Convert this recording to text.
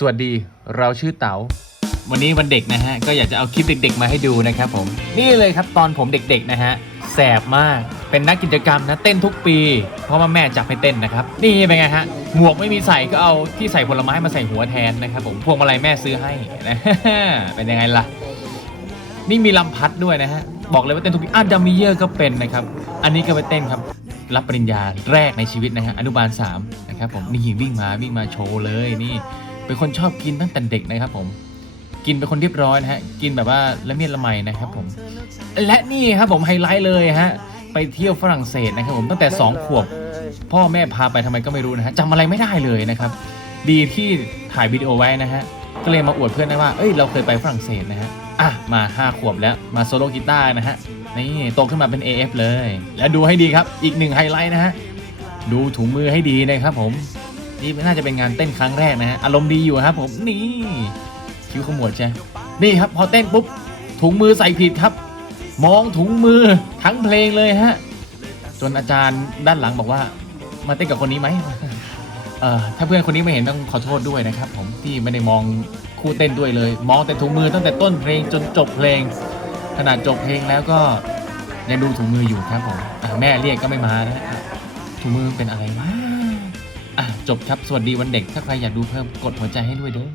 สวัสดีเราชื่อเต๋าวันนี้วันเด็กนะฮะ ก็อยากจะเอาคลิปเด็ก ๆ มาให้ดูนะครับผม นี่เลยครับตอนผมเด็ก ๆ นะฮะแสบมากเป็นนักกิจกรรมนะเต้นทุกปี เพราะว่าแม่จับให้เต้นนะครับ นี่เป็นไงฮะหมวกไม่มีใส่ก็เอาที่ใส่ผลไม้มาใส่หัวแทนนะครับผมพวงมาลัยแม่ซื้อให้นะเป็นยังไงล่ะ นี่มีลำพัดด้วยนะฮะบอกเลยว่าเต้นทุกปีอะดัมมิเยอร์ก็เป็นนะครับ อันนี้ก็ไปเต้นครับ รับปริญญาแรกในชีวิตนะฮะอนุบาล3นะครับผมนี่วิ่งมาวิ่งมาโชว์เลยนี่ เป็นคนชอบกินตั้งแต่เด็กนะครับผม กินเป็นคนเรียบร้อยนะฮะ กินแบบว่าละเมียดละไมนะครับผม และนี่ครับผมไฮไลท์เลยฮะ ไปเที่ยวฝรั่งเศสนะครับผมตั้งแต่2ขวบ พ่อแม่พาไปทำไมก็ไม่รู้นะฮะจำอะไรไม่ได้เลยนะครับ ดีที่ถ่ายวิดีโอไว้นะฮะ ก็เลยมาอวดเพื่อนได้ว่า เอ้ยเราเคยไปฝรั่งเศสนะฮะ อะมา5ขวบแล้ว มาโซโล่กีตาร์นะฮะ นี่โตขึ้นมาเป็น AF เลย แล้วดูให้ดีครับ อีกหนึ่งไฮไลท์นะฮะ ดูถุงมือให้ดีนะครับผม นี่น่าจะเป็นงานเต้นครั้งแรกนะฮะอารมณ์ดีอยู่ครับผมนี่คิ้วขมวดใช่นี่ครับพอเต้นปุ๊บถุงมือใส่ผิดครับ มองถุงมือทั้งเพลงเลยฮะจนอาจารย์ด้านหลังบอกว่า มาเต้นกับคนนี้ไหมเอ่อถ้าเพื่อนคนนี้ไม่เห็นต้องขอโทษด้วยนะครับ ผมที่ไม่ได้มองคู่เต้นด้วยเลย มองแต่ถุงมือตั้งแต่ต้นเพลงจนจบเพลง ขนาดจบเพลงแล้วก็ยังดูถุงมืออยู่ครับผมแม่เรียกก็ไม่มานะอะถุงมือเป็นอะไรวะ อะจบครับ สวัสดีวันเด็ก ถ้าใครอยากดูเพิ่มกดหัวใจให้ด้วยเด้อ